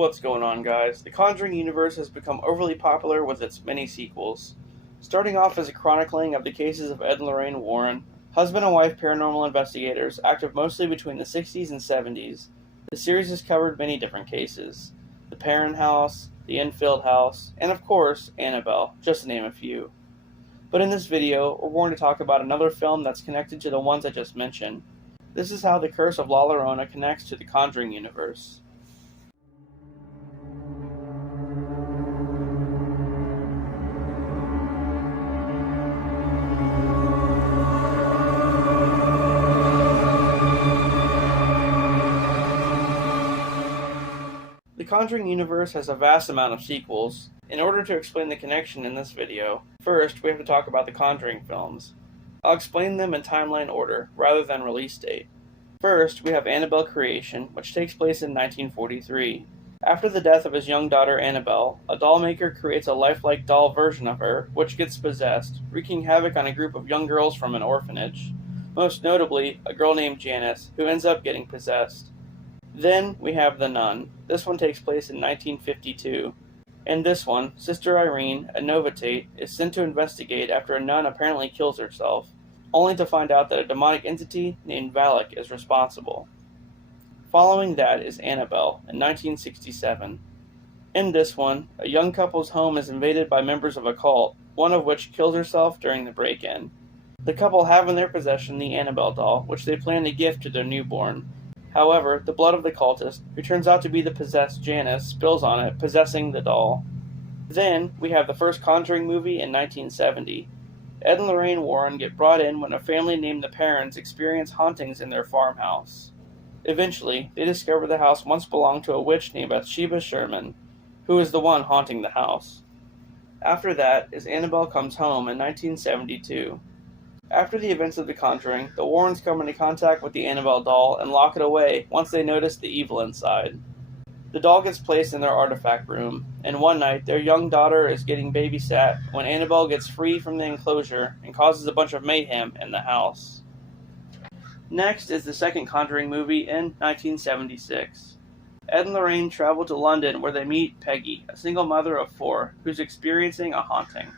What's going on, guys? The Conjuring universe has become overly popular with its many sequels. Starting off as a chronicling of the cases of Ed and Lorraine Warren, husband and wife paranormal investigators active mostly between the 60s and 70s, the series has covered many different cases. The Perron House, the Enfield House, and of course, Annabelle, just to name a few. But in this video, we're going to talk about another film that's connected to the ones I just mentioned. This is how the Curse of La Llorona connects to the Conjuring universe. The Conjuring universe has a vast amount of sequels. In order to explain the connection in this video, first we have to talk about the Conjuring films. I'll explain them in timeline order, rather than release date. First, we have Annabelle Creation, which takes place in 1943. After the death of his young daughter Annabelle, a doll maker creates a lifelike doll version of her, which gets possessed, wreaking havoc on a group of young girls from an orphanage. Most notably, a girl named Janice, who ends up getting possessed. Then we have The Nun. This one takes place in 1952. In this one, Sister Irene, a novitate, is sent to investigate after a nun apparently kills herself, only to find out that a demonic entity named Valak is responsible. Following that is Annabelle in 1967. In this one, a young couple's home is invaded by members of a cult, one of which kills herself during the break-in. The couple have in their possession the Annabelle doll, which they plan to gift to their newborn. However, the blood of the cultist, who turns out to be the possessed Janice, spills on it, possessing the doll. Then, we have the first Conjuring movie in 1970. Ed and Lorraine Warren get brought in when a family named the Perrons experience hauntings in their farmhouse. Eventually, they discover the house once belonged to a witch named Bathsheba Sherman, who is the one haunting the house. After that is Annabelle Comes Home in 1972. After the events of The Conjuring, the Warrens come into contact with the Annabelle doll and lock it away once they notice the evil inside. The doll gets placed in their artifact room, and one night their young daughter is getting babysat when Annabelle gets free from the enclosure and causes a bunch of mayhem in the house. Next is the second Conjuring movie in 1976. Ed and Lorraine travel to London where they meet Peggy, a single mother of 4, who's experiencing a haunting.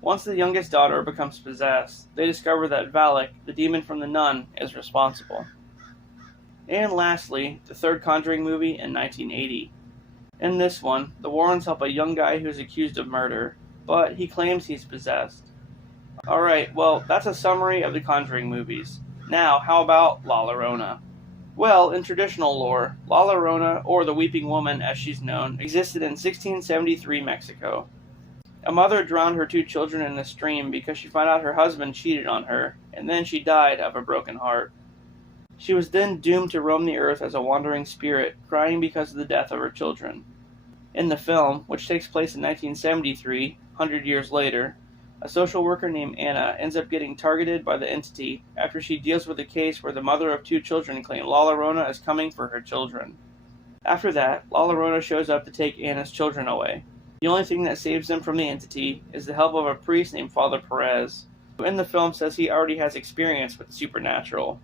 Once the youngest daughter becomes possessed, they discover that Valak, the demon from The Nun, is responsible. And lastly, the third Conjuring movie in 1980. In this one, the Warrens help a young guy who is accused of murder, but he claims he's possessed. Alright, well, that's a summary of the Conjuring movies. Now, how about La Llorona? Well, in traditional lore, La Llorona, or the Weeping Woman as she's known, existed in 1673 Mexico. A mother drowned her 2 children in a stream because she found out her husband cheated on her, and then she died of a broken heart. She was then doomed to roam the earth as a wandering spirit, crying because of the death of her children. In the film, which takes place in 1973, 100 years later, a social worker named Anna ends up getting targeted by the entity after she deals with a case where the mother of 2 children claimed La Llorona is coming for her children. After that, La Llorona shows up to take Anna's children away. The only thing that saves them from the entity is the help of a priest named Father Perez, who in the film says he already has experience with the supernatural.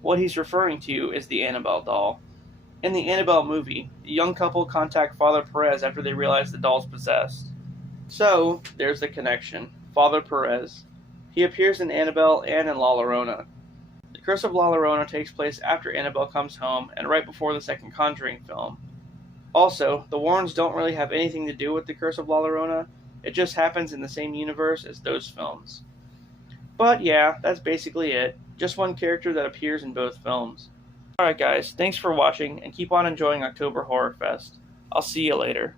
What he's referring to is the Annabelle doll. In the Annabelle movie, the young couple contact Father Perez after they realize the doll's possessed. So, there's the connection. Father Perez. He appears in Annabelle and in La Llorona. The Curse of La Llorona takes place after Annabelle Comes Home and right before the second Conjuring film. Also, the Warrens don't really have anything to do with the Curse of La Llorona, it just happens in the same universe as those films. But yeah, that's basically it. Just one character that appears in both films. Alright guys, thanks for watching, and keep on enjoying October Horror Fest. I'll see you later.